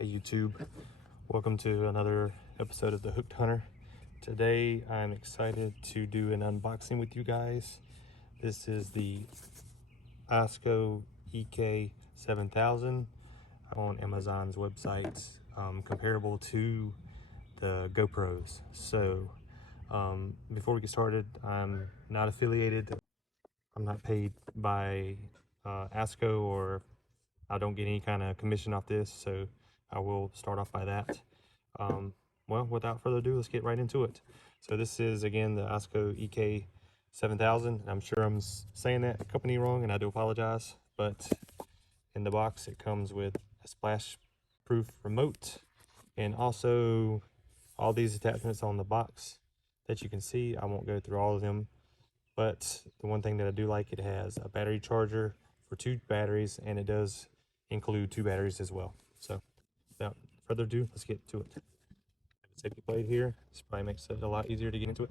Hey YouTube, welcome to another episode of The Hooked Hunter. Today I'm excited to do an unboxing with you guys. This is the ASCO EK7000 on Amazon's website, comparable to the GoPros. So before we get started, I'm not affiliated. I'm not paid by ASCO, or I don't get any kind of commission off this, so I will start off by that. Well, without further ado, let's get right into it. So this is, again, the ASCO EK7000. I'm sure I'm saying that company wrong, and I do apologize, but in the box it comes with a splash-proof remote, and also all these attachments on the box that you can see. I won't go through all of them, but the one thing that I do like, it has a battery charger for 2 batteries, and it does include 2 batteries as well. So without further ado, let's get to it. Safety plate here. This probably makes it a lot easier to get into it.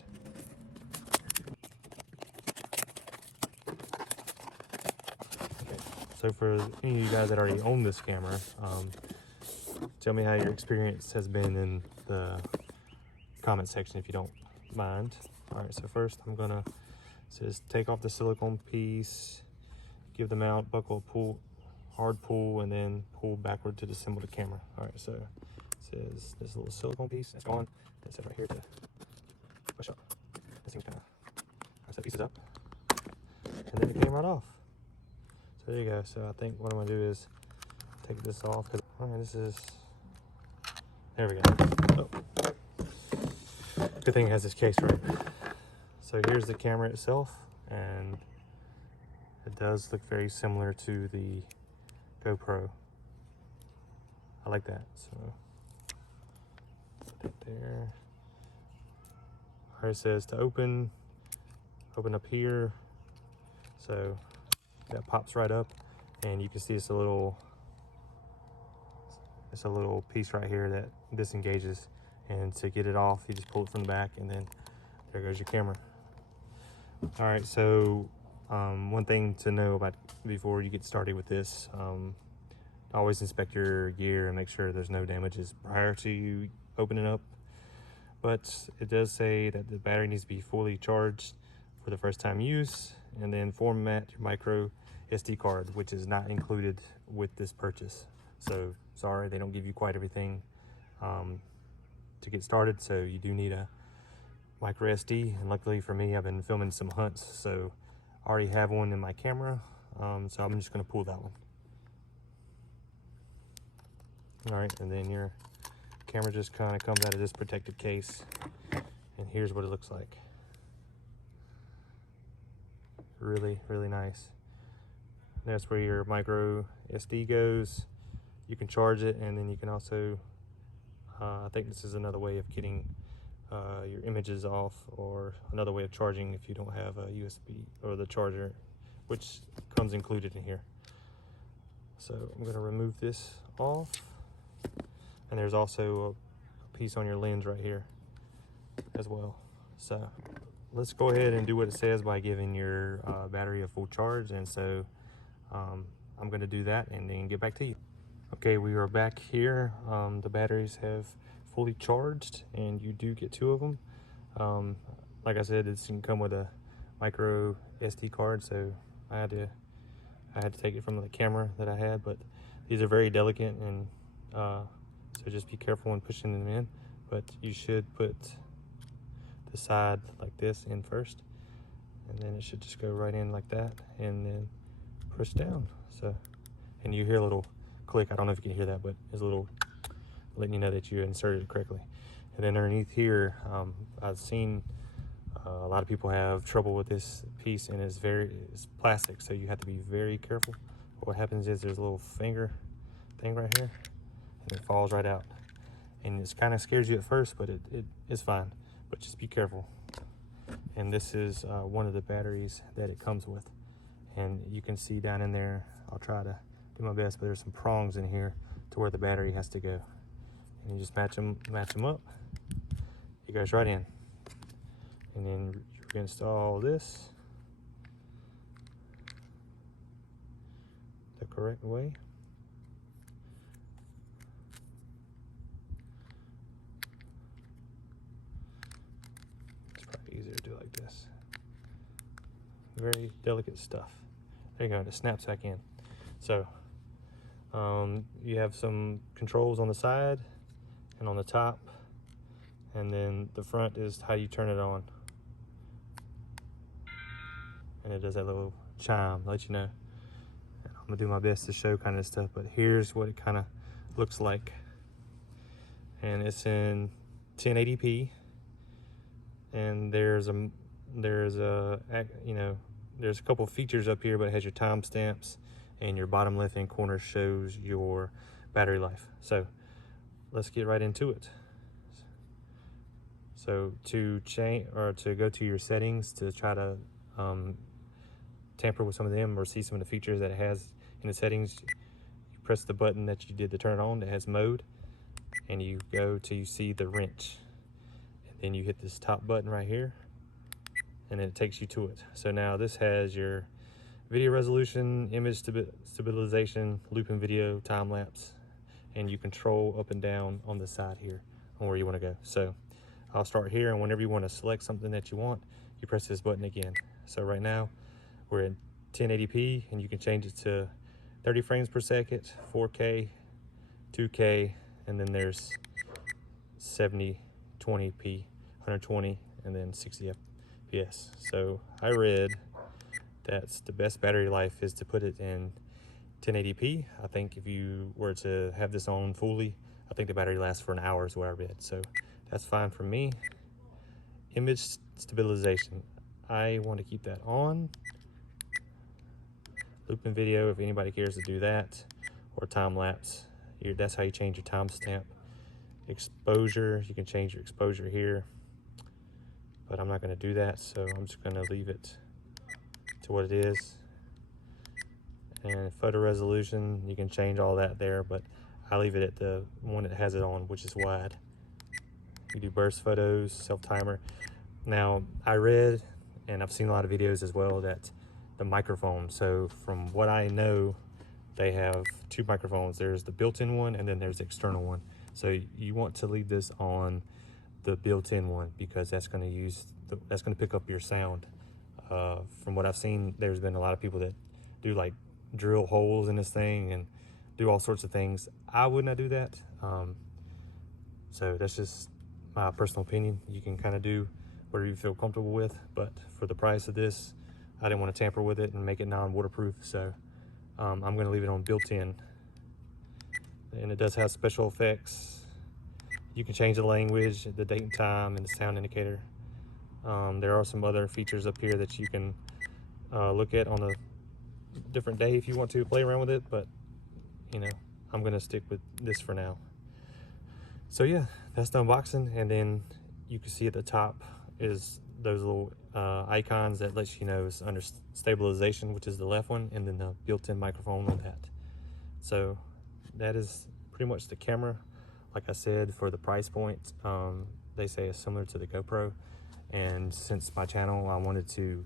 Okay, so for any of you guys that already own this camera, tell me how your experience has been in the comment section if you don't mind. All right, so first I'm gonna, says take off the silicone piece, give the mount, buckle, pull, hard pull, and then pull backward to disassemble the camera. All right, so it says this little silicone piece that's gone. It says right here to push up. This thing kind of set pieces up, and then it came right off. So there you go. So I think what I'm gonna do is take this off. All right, this is, there we go. Oh. Good thing it has this case, right? So here's the camera itself, and it does look very similar to the GoPro. I like that. So put that there. All right, it says to open up here. So that pops right up, and you can see it's a little piece right here that disengages, and to get it off you just pull it from the back, and then there goes your camera. All right, so one thing to know about before you get started with this, always inspect your gear and make sure there's no damages prior to you opening up. But it does say that the battery needs to be fully charged for the first time use, and then format your micro SD card, which is not included with this purchase. So sorry, they don't give you quite everything to get started, so you do need a micro SD, and luckily for me, I've been filming some hunts, so I already have one in my camera, so I'm just going to pull that one. All right, and then your camera just kind of comes out of this protected case, and here's what it looks like. Really, really nice. That's where your micro SD goes. You can charge it, and then you can also, I think this is another way of getting your images off, or another way of charging if you don't have a USB or the charger, which comes included in here. So I'm going to remove this off, and there's also a piece on your lens right here as well. So let's go ahead and do what it says by giving your battery a full charge, and so I'm going to do that and then get back to you. Okay, we are back here. The batteries have fully charged, and you do get 2 of them. Like I said, it can come with a micro SD card, so I had to take it from the camera that I had, but these are very delicate, and so just be careful when pushing them in. But you should put the side like this in first, and then it should just go right in like that, and then push down. So, and you hear a little click. I don't know if you can hear that, but it's a little letting you know that you inserted it correctly. And then underneath here, I've seen a lot of people have trouble with this piece, and it's plastic, so you have to be very careful. What happens is there's a little finger thing right here, and it falls right out, and it kind of scares you at first, but it's fine. But just be careful. And this is one of the batteries that it comes with, and you can see down in there, I'll try to do my best, but there's some prongs in here to where the battery has to go, and you just match them up. It goes right in, and then you install this the correct way. this. Very delicate stuff. There you go, and it snaps back in. So you have some controls on the side and on the top, and then the front is how you turn it on. And it does that little chime, let you know. And I'm gonna do my best to show kind of stuff, but here's what it kind of looks like. And it's in 1080p, and there's a couple features up here, but it has your timestamps, and your bottom left hand corner shows your battery life. So let's get right into it. So to change, or to go to your settings to try to tamper with some of them or see some of the features that it has in the settings, you press the button that you did to turn it on that has mode, and you go till you see the wrench, and then you hit this top button right here, and then it takes you to it. So now this has your video resolution, image stabilization, looping video, time lapse, and you control up and down on the side here on where you want to go. So I'll start here, and whenever you want to select something that you want, you press this button again. So right now we're in 1080p, and you can change it to 30 frames per second, 4K, 2K, and then there's 70, 20p, 120, and then 60 FPS. So I read that's the best battery life is to put it in 1080p. I think if you were to have this on fully, I think the battery lasts for an hour is what I read. So that's fine for me. Image stabilization, I want to keep that on. Looping video, if anybody cares to do that, or time lapse, that's how you change your timestamp. Exposure, you can change your exposure here, but I'm not going to do that, so I'm just going to leave it to what it is. And photo resolution, you can change all that there, but I leave it at the one that has it on, which is wide. You do burst photos, self timer. Now I read, and I've seen a lot of videos as well, that the microphone, so from what I know, they have two microphones. There's the built-in one, and then there's the external one. So you want to leave this on the built-in one, because that's going to pick up your sound. From what I've seen, there's been a lot of people that do like drill holes in this thing and do all sorts of things. I would not do that. So that's just my personal opinion. You can kind of do whatever you feel comfortable with, but for the price of this, I didn't want to tamper with it and make it non-waterproof. So I'm going to leave it on built-in. And it does have special effects. You can change the language, the date and time, and the sound indicator. There are some other features up here that you can look at on a different day if you want to play around with it, but you know, I'm gonna stick with this for now. So yeah, that's the unboxing, and then you can see at the top is those little icons that lets you know it's under stabilization, which is the left one, and then the built-in microphone on that. So that is pretty much the camera. Like I said, for the price point, they say it's similar to the GoPro, and since my channel, I wanted to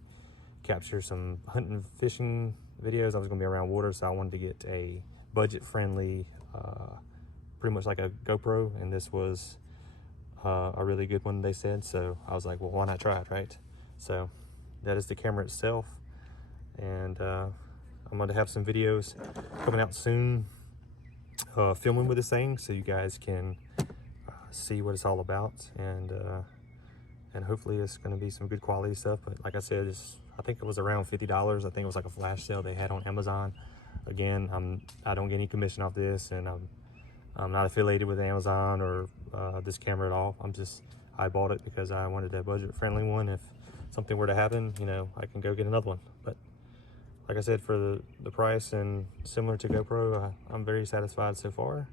capture some hunting and fishing videos. I was gonna be around water, so I wanted to get a budget-friendly, pretty much like a GoPro, and this was a really good one, they said. So I was like, well, why not try it, right? So that is the camera itself, and I'm going to have some videos coming out soon, filming with this thing, so you guys can see what it's all about, and hopefully it's going to be some good quality stuff. But like I said, I think it was around $50. I think it was like a flash sale they had on Amazon. Again, I don't get any commission off this, and I'm not affiliated with Amazon or this camera at all. I bought it because I wanted a budget-friendly one. If something were to happen, you know, I can go get another one. But like I said, for the price and similar to GoPro, I'm very satisfied so far.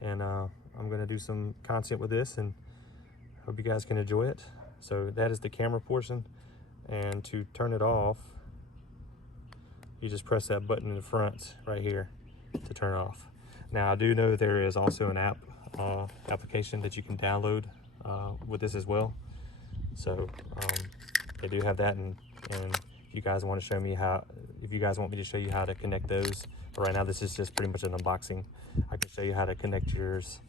And I'm going to do some content with this, and hope you guys can enjoy it. So that is the camera portion. And to turn it off, you just press that button in the front right here to turn it off. Now I do know there is also an application that you can download with this as well. So they do have that, and if you guys want to show me if you guys want me to show you how to connect those, but right now this is just pretty much an unboxing. I can show you how to connect yours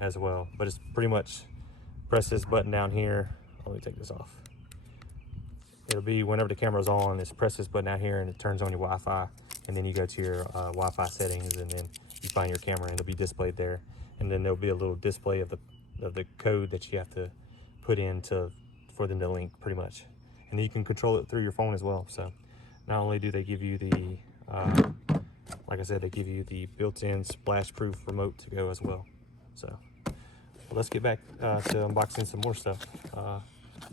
as well, but it's pretty much press this button down here. Let me take this off. it'll be whenever the camera's on, it's press this button out here and it turns on your Wi-Fi, and then you go to your Wi-Fi settings, and then you find your camera and it'll be displayed there. And then there'll be a little display of the code that you have to put in for them to link, pretty much. And then you can control it through your phone as well. So not only do they give you the, like I said, they give you the built-in splash-proof remote to go as well. So let's get back to unboxing some more stuff.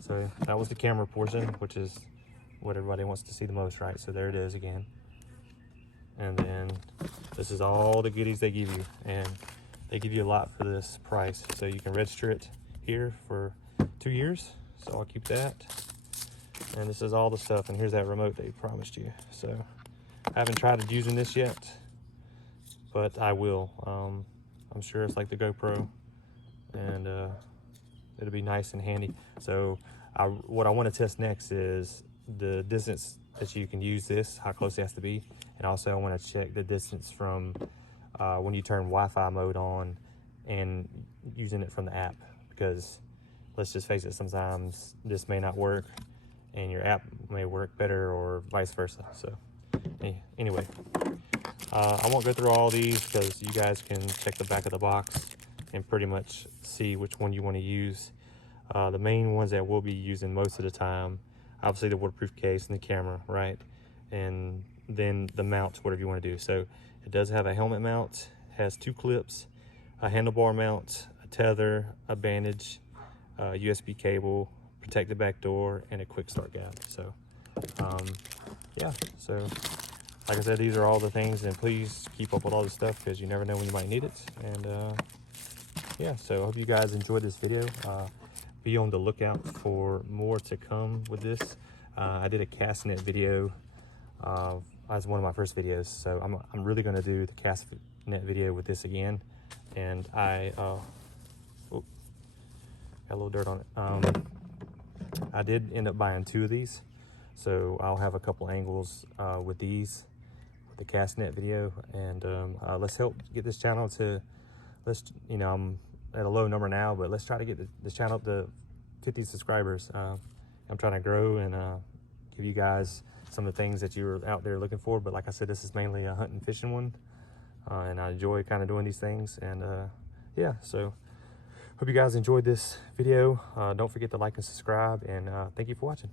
So that was the camera portion, which is what everybody wants to see the most, right? So there it is again. And then this is all the goodies they give you, and they give you a lot for this price. So you can register it here for 2 years. So I'll keep that. And this is all the stuff, and here's that remote they promised you. So I haven't tried using this yet, but I will. I'm sure it's like the GoPro, and it'll be nice and handy. So what I want to test next is the distance that you can use this, how close it has to be. And also I want to check the distance from when you turn Wi-Fi mode on and using it from the app, because let's just face it, sometimes this may not work and your app may work better, or vice versa. So anyway, I won't go through all these because you guys can check the back of the box and pretty much see which one you want to use. The main ones that we'll be using most of the time, obviously the waterproof case and the camera, right? And then the mount, whatever you want to do. So it does have a helmet mount, has 2 clips, a handlebar mount, a tether, a bandage, USB cable, protected back door, and a quick start guide. So yeah, so like I said, these are all the things, and please keep up with all this stuff because you never know when you might need it. And yeah, so I hope you guys enjoyed this video. Be on the lookout for more to come with this. I did a CastNet video as one of my first videos, so I'm really going to do the CastNet video with this again. And got a little dirt on it. I did end up buying 2 of these, so I'll have a couple angles with these, with the CastNet video. And let's help get this channel to, I'm at a low number now, but let's try to get this channel up to 50 subscribers. I'm trying to grow and give you guys some of the things that you're out there looking for. But like I said, this is mainly a hunting fishing one, and I enjoy kind of doing these things. And yeah, so hope you guys enjoyed this video. Don't forget to like and subscribe, and thank you for watching.